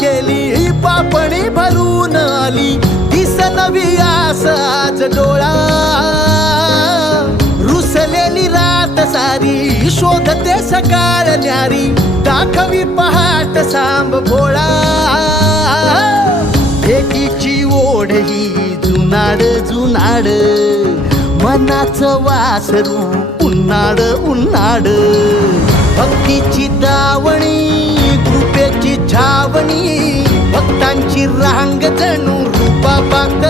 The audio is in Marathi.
गेली ही पापणी भरून आली, दिस नवी आस आज डोळा. रुसलेली रात सारी शोधते सकाळ न्यारी, दाखवी पहाट सांब भोळा. एकीची ओढ ही जुनाड जुनाड, मनाचं वासरू उन्हाड उन्हाड. भक्तीची दावणी कृपेची छावणी, भक्तांची रांग जणू रूपा बांग